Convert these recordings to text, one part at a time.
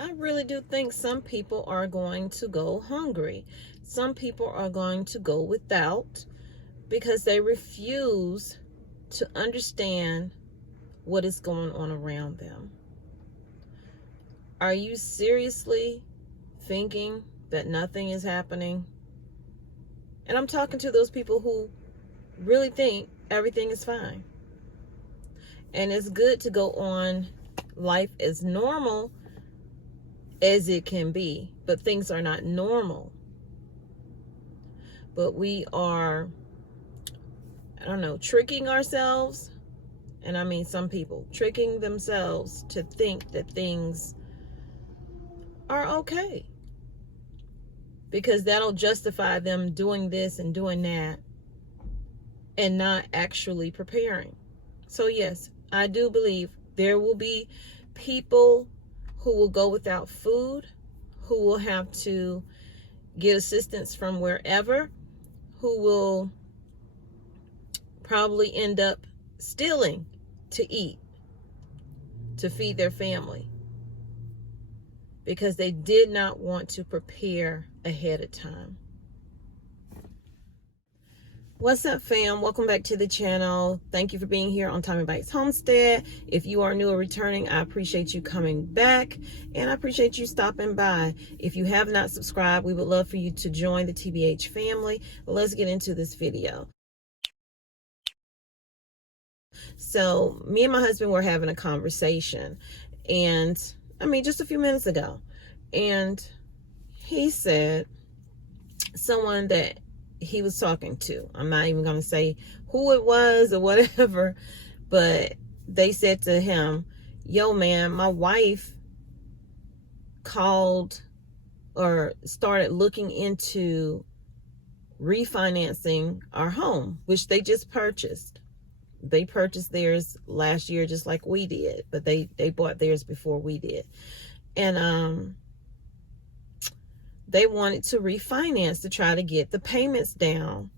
I really do think some people are going to go hungry. Some people are going to go without because they refuse to understand what is going on around them. Are you seriously thinking that nothing is happening? And I'm talking to those people who really think everything is fine. And it's good to go on life as normal as it can be, but things are not normal. But we are, tricking ourselves, and I mean some people tricking themselves to think that things are okay, because that'll justify them doing this and doing that and not actually preparing. So yes, I do believe there will be people who will go without food, who will have to get assistance from wherever, who will probably end up stealing to eat, to feed their family, because they did not want to prepare ahead of time. What's up, fam? Welcome back to the channel. Thank you for being here on Tommy Bites Homestead. If you are new or returning, I appreciate you coming back, and I appreciate you stopping by. If you have not subscribed, we would love for you to join the TBH family. Let's get into this video. So me and my husband were having a conversation, and just a few minutes ago, and he said someone that he was talking to, I'm not even going to say who it was or whatever, but they said to him, yo man, my wife called or started looking into refinancing our home, which they just purchased. They purchased theirs last year just like we did, but they bought theirs before we did. And they wanted to refinance to try to get the payments down.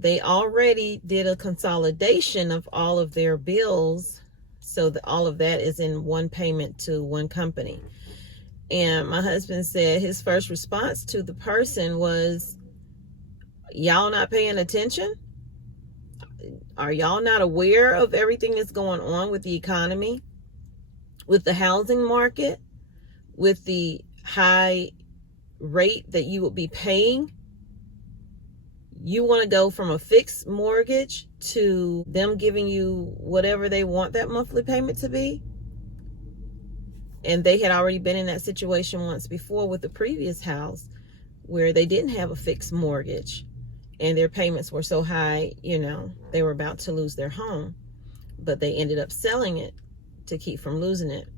They already did a consolidation of all of their bills, so that all of that is in one payment to one company. And my husband said his first response to the person was, y'all not paying attention? Are y'all not aware of everything that's going on with the economy, with the housing market, with the high rate that you would be paying? You want to go from a fixed mortgage to them giving you whatever they want that monthly payment to be? And they had already been in that situation once before with the previous house where they didn't have a fixed mortgage and their payments were so high, they were about to lose their home, but they ended up selling it to keep from losing it.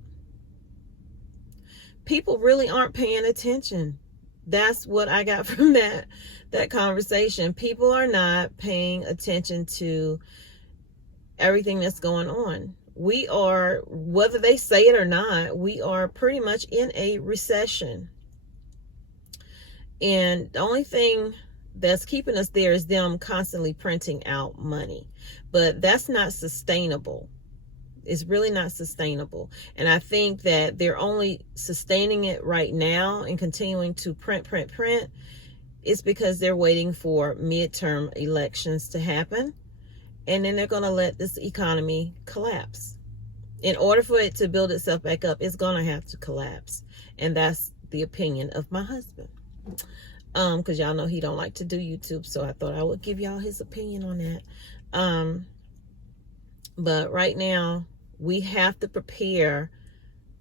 People really aren't paying attention. That's what I got from that conversation. People are not paying attention to everything that's going on. We are, whether they say it or not, we are pretty much in a recession. And the only thing that's keeping us there is them constantly printing out money. But that's not sustainable. It's really not sustainable. And I think that they're only sustaining it right now and continuing to print is because they're waiting for midterm elections to happen. And then they're going to let this economy collapse. In order for it to build itself back up, it's going to have to collapse. And that's the opinion of my husband. Because y'all know he don't like to do YouTube. So I thought I would give y'all his opinion on that. But right now, we have to prepare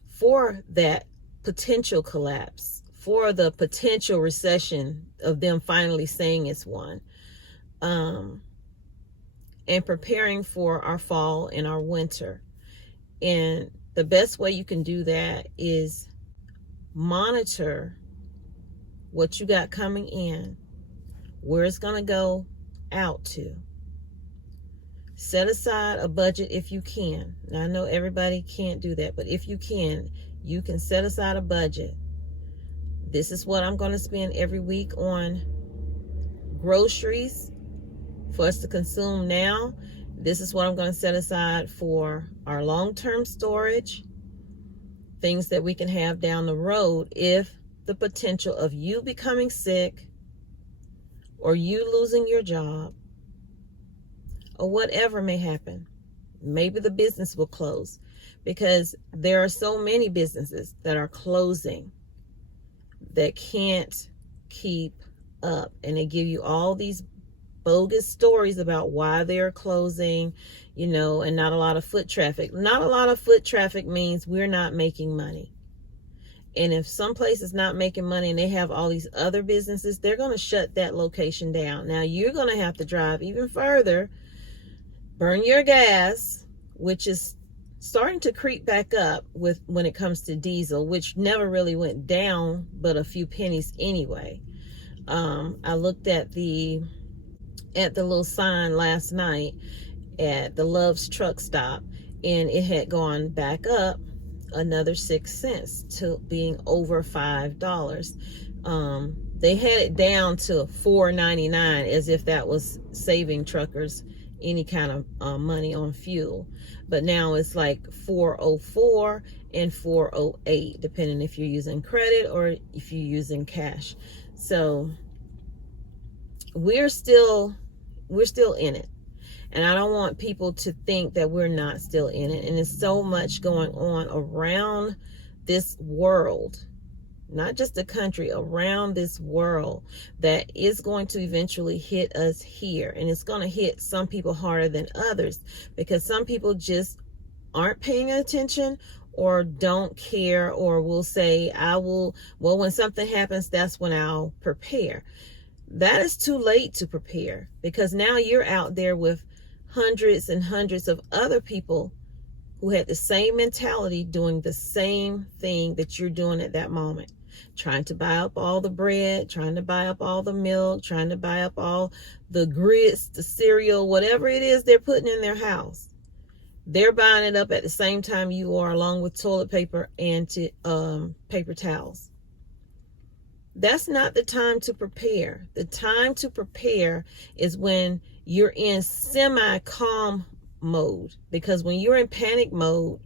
for that potential collapse, for the potential recession of them finally saying it's one, and preparing for our fall and our winter. And the best way you can do that is monitor what you got coming in, where it's going to go out to. Set aside a budget if you can. Now, I know everybody can't do that, but if you can set aside a budget. This is what I'm going to spend every week on groceries for us to consume now. This is what I'm going to set aside for our long-term storage. things that we can have down the road if the potential of you becoming sick or you losing your job or whatever may happen. Maybe the business will close, because there are so many businesses that are closing that can't keep up, and they give you all these bogus stories about why they're closing, and not a lot of foot traffic. Not a lot of foot traffic means we're not making money. And if some place is not making money and they have all these other businesses, they're going to shut that location down. Now you're going to have to drive even further, burn your gas, which is starting to creep back up when it comes to diesel, which never really went down but a few pennies anyway. I looked at the little sign last night at the Love's truck stop, and it had gone back up another 6 cents to being over $5. They had it down to $4.99, as if that was saving truckers any kind of money on fuel. But now it's like $4.04 and $4.08, depending if you're using credit or if you're using cash. So we're still in it. And I don't want people to think that we're not still in it. And there's so much going on around this world, not just the country, around this world, that is going to eventually hit us here. And it's going to hit some people harder than others, because some people just aren't paying attention or don't care, or will say, when something happens, that's when I'll prepare. That is too late to prepare, because now you're out there with hundreds and hundreds of other people who had the same mentality, doing the same thing that you're doing at that moment, trying to buy up all the bread, trying to buy up all the milk, trying to buy up all the grits, the cereal, whatever it is they're putting in their house. They're buying it up at the same time you are, along with toilet paper and paper towels. That's not the time to prepare. The time to prepare is when you're in semi-calm mode, because when you're in panic mode,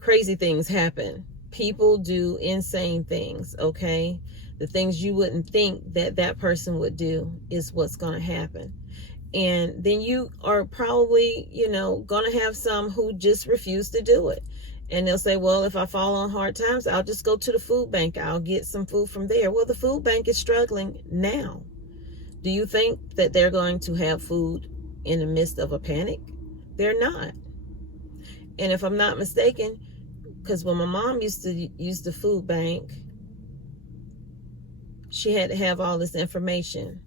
crazy things happen. People do insane things, okay? The things you wouldn't think that person would do is what's going to happen. And then you are probably, going to have some who just refuse to do it. And they'll say, well, if I fall on hard times, I'll just go to the food bank. I'll get some food from there. Well, the food bank is struggling now. Do you think that they're going to have food in the midst of a panic? They're not. And if I'm not mistaken, because when my mom used to use the food bank, she had to have all this information.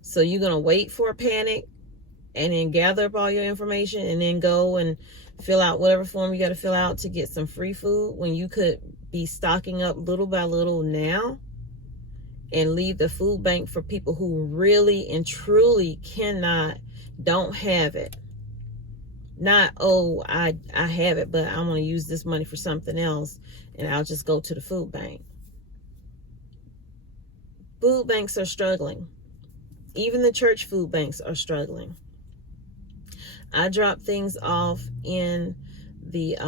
So you're going to wait for a panic and then gather up all your information and then go and fill out whatever form you got to fill out to get some free food, when you could be stocking up little by little now and leave the food bank for people who really and truly don't have it. Not, I have it, but I'm going to use this money for something else, and I'll just go to the food bank. Food banks are struggling. Even the church food banks are struggling. I drop things off in the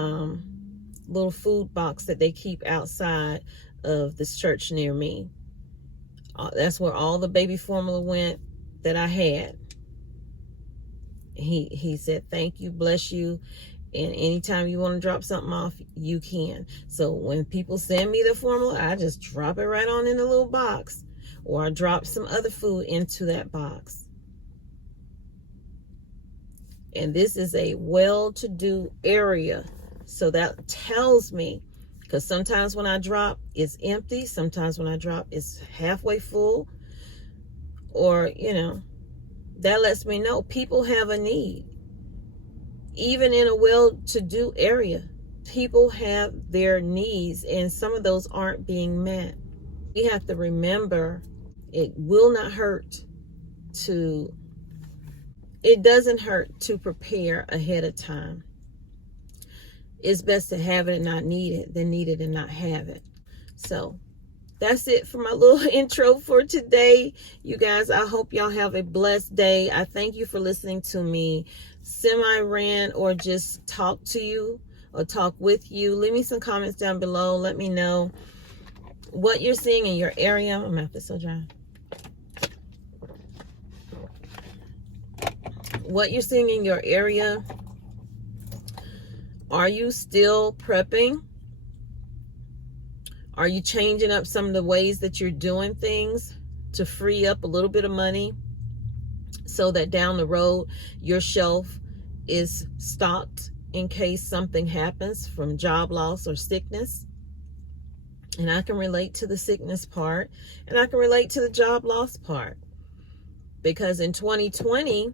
little food box that they keep outside of this church near me. That's where all the baby formula went that I had. He said, thank you, bless you. And anytime you want to drop something off, you can. So when people send me the formula, I just drop it right on in the little box, or I drop some other food into that box. And this is a well-to-do area. So that tells me, because sometimes when I drop, it's empty. Sometimes when I drop, it's halfway full. Or, that lets me know people have a need. Even in a well-to-do area, people have their needs, and some of those aren't being met. We have to remember, it doesn't hurt to prepare ahead of time. It's best to have it and not need it than need it and not have it. So that's it for my little intro for today. You guys, I hope y'all have a blessed day. I thank you for listening to me semi-rant or just talk to you or talk with you. Leave me some comments down below. Let me know what you're seeing in your area. My mouth is so dry. What you're seeing in your area. Are you still prepping? Are you changing up some of the ways that you're doing things to free up a little bit of money so that down the road your shelf is stocked in case something happens from job loss or sickness? And I can relate to the sickness part, and I can relate to the job loss part, because in 2020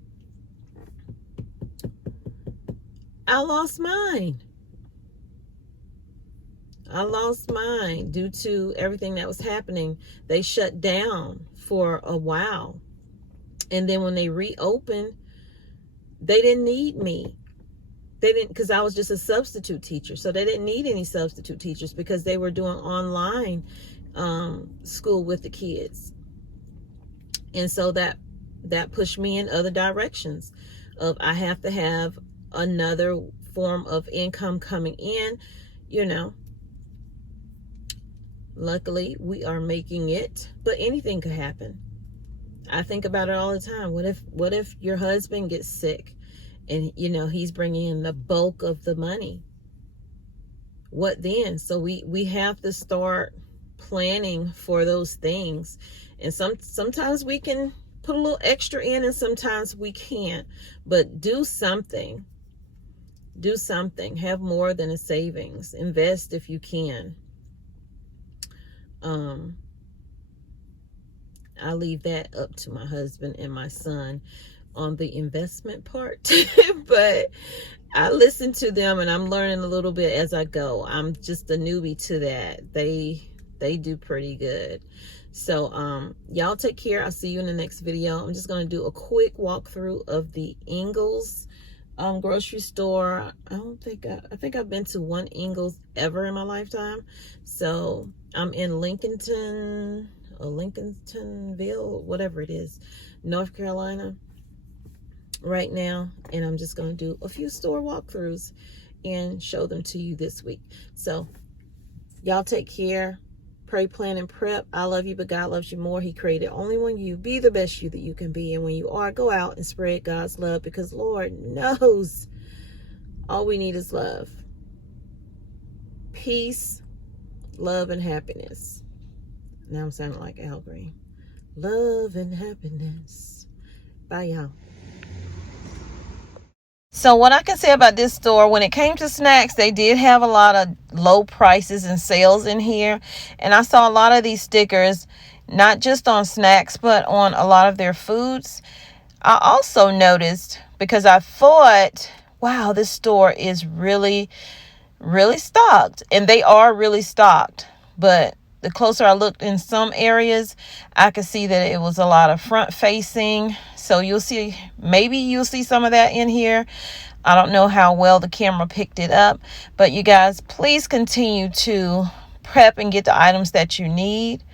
I lost mine. I lost mine due to everything that was happening. They shut down for a while. And then when they reopened, they didn't need me. They didn't, because I was just a substitute teacher. So they didn't need any substitute teachers because they were doing online school with the kids. And so that pushed me in other directions of I have to have another form of income coming in, you know. Luckily, we are making it, but anything could happen. I think about it all the time. What if your husband gets sick and, you know, he's bringing in the bulk of the money? What then? So we have to start planning for those things. And sometimes we can put a little extra in and sometimes we can't. But do something. Do something. Have more than a savings. Invest if you can. I leave that up to my husband and my son on the investment part. But I listen to them and I'm learning a little bit as I go. I'm just a newbie to that. They do pretty good. So y'all take care. I'll see you in the next video. I'm just going to do a quick walkthrough of the Ingles grocery store. I think I've been to one Ingles ever in my lifetime. So I'm in Lincolntonville, whatever it is, North Carolina right now, and I'm just going to do a few store walkthroughs and show them to you this week. So y'all take care. Pray, plan, and prep. I love you, but God loves you more. He created only one you. Be the best you that you can be. And when you are, go out and spread God's love, because Lord knows all we need is love. Peace, love, and happiness. Now I'm sounding like Al Green. Love and happiness. Bye, y'all. So what I can say about this store, when it came to snacks, they did have a lot of low prices and sales in here. And I saw a lot of these stickers, not just on snacks, but on a lot of their foods. I also noticed, because I thought, wow, this store is really, really stocked. And they are really stocked. But the closer I looked in some areas, I could see that it was a lot of front facing. So maybe you'll see some of that in here. I don't know how well the camera picked it up, but you guys, please continue to prep and get the items that you need.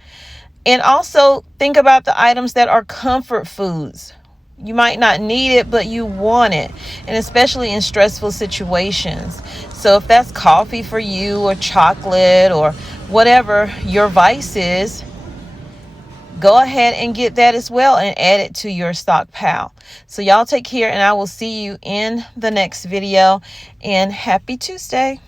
And also think about the items that are comfort foods. You might not need it, but you want it, and especially in stressful situations. So if that's coffee for you, or chocolate, or whatever your vice is, go ahead and get that as well and add it to your stockpile. So y'all take care, and I will see you in the next video, and happy Tuesday.